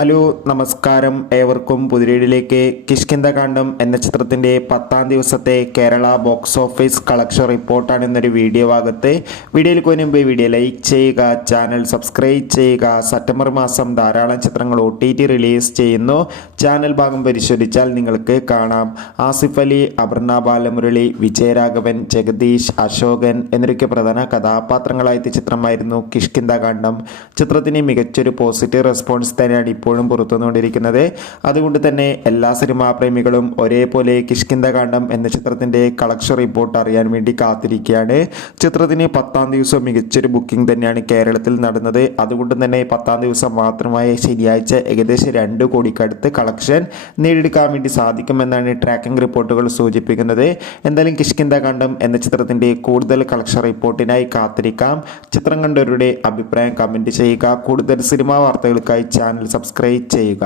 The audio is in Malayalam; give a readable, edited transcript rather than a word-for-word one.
ഹലോ നമസ്കാരം, ഏവർക്കും പുതിരയിലേക്ക്. കിഷ്കിന്ധകാണ്ഡം എന്ന ചിത്രത്തിൻ്റെ 10ാം ദിവസത്തെ കേരള ബോക്സ് ഓഫീസ് കളക്ഷൻ റിപ്പോർട്ടാണ് ഇന്നൊരു വീഡിയോ ഭാഗത്ത്. വീഡിയോയിൽ മുൻപ് വീഡിയോ ലൈക്ക് ചെയ്യുക, ചാനൽ സബ്സ്ക്രൈബ് ചെയ്യുക. സെപ്റ്റംബർ മാസം ധാരാളം ചിത്രങ്ങൾ OTT റിലീസ് ചെയ്യുന്നു. ചാനൽ ഭാഗം പരിശോധിച്ചാൽ നിങ്ങൾക്ക് കാണാം. ആസിഫ് അലി, അപർണ ബാലമുരളി, വിജയരാഘവൻ, ജഗദീഷ്, അശോകൻ എന്നൊക്കെ പ്രധാന കഥാപാത്രങ്ങളായ ചിത്രമായിരുന്നു കിഷ്കിന്ധകാണ്ഡം. ചിത്രത്തിന് മികച്ചൊരു പോസിറ്റീവ് റെസ്പോൺസ് തന്നെയാണ് ഇപ്പോഴും പുറത്തുവന്നുകൊണ്ടിരിക്കുന്നത്. അതുകൊണ്ട് തന്നെ എല്ലാ സിനിമാ പ്രേമികളും ഒരേപോലെ കിഷ്കിന്ധകാണ്ഡം എന്ന ചിത്രത്തിന്റെ കളക്ഷൻ റിപ്പോർട്ട് അറിയാൻ വേണ്ടി കാത്തിരിക്കുകയാണ്. ചിത്രത്തിന് 10ാം ദിവസം മികച്ചൊരു ബുക്കിംഗ് തന്നെയാണ് കേരളത്തിൽ നടന്നത്. അതുകൊണ്ട് തന്നെ 10ാം ദിവസം മാത്രമായ ശനിയാഴ്ച ഏകദേശം 2 കോടിക്കടുത്ത് കളക്ഷൻ നേടിയെടുക്കാൻ വേണ്ടി സാധിക്കുമെന്നാണ് ട്രാക്കിംഗ് റിപ്പോർട്ടുകൾ സൂചിപ്പിക്കുന്നത്. എന്തായാലും കിഷ്കിന്ധകാണ്ഡം എന്ന ചിത്രത്തിന്റെ കൂടുതൽ കളക്ഷൻ റിപ്പോർട്ടിനായി കാത്തിരിക്കാം. ചിത്രം കണ്ടവരുടെ അഭിപ്രായം കമന്റ് ചെയ്യുക. കൂടുതൽ സിനിമാ വാർത്തകൾക്കായി ചാനൽ സബ്സ്ക്രൈബ് ചെയ്യുക.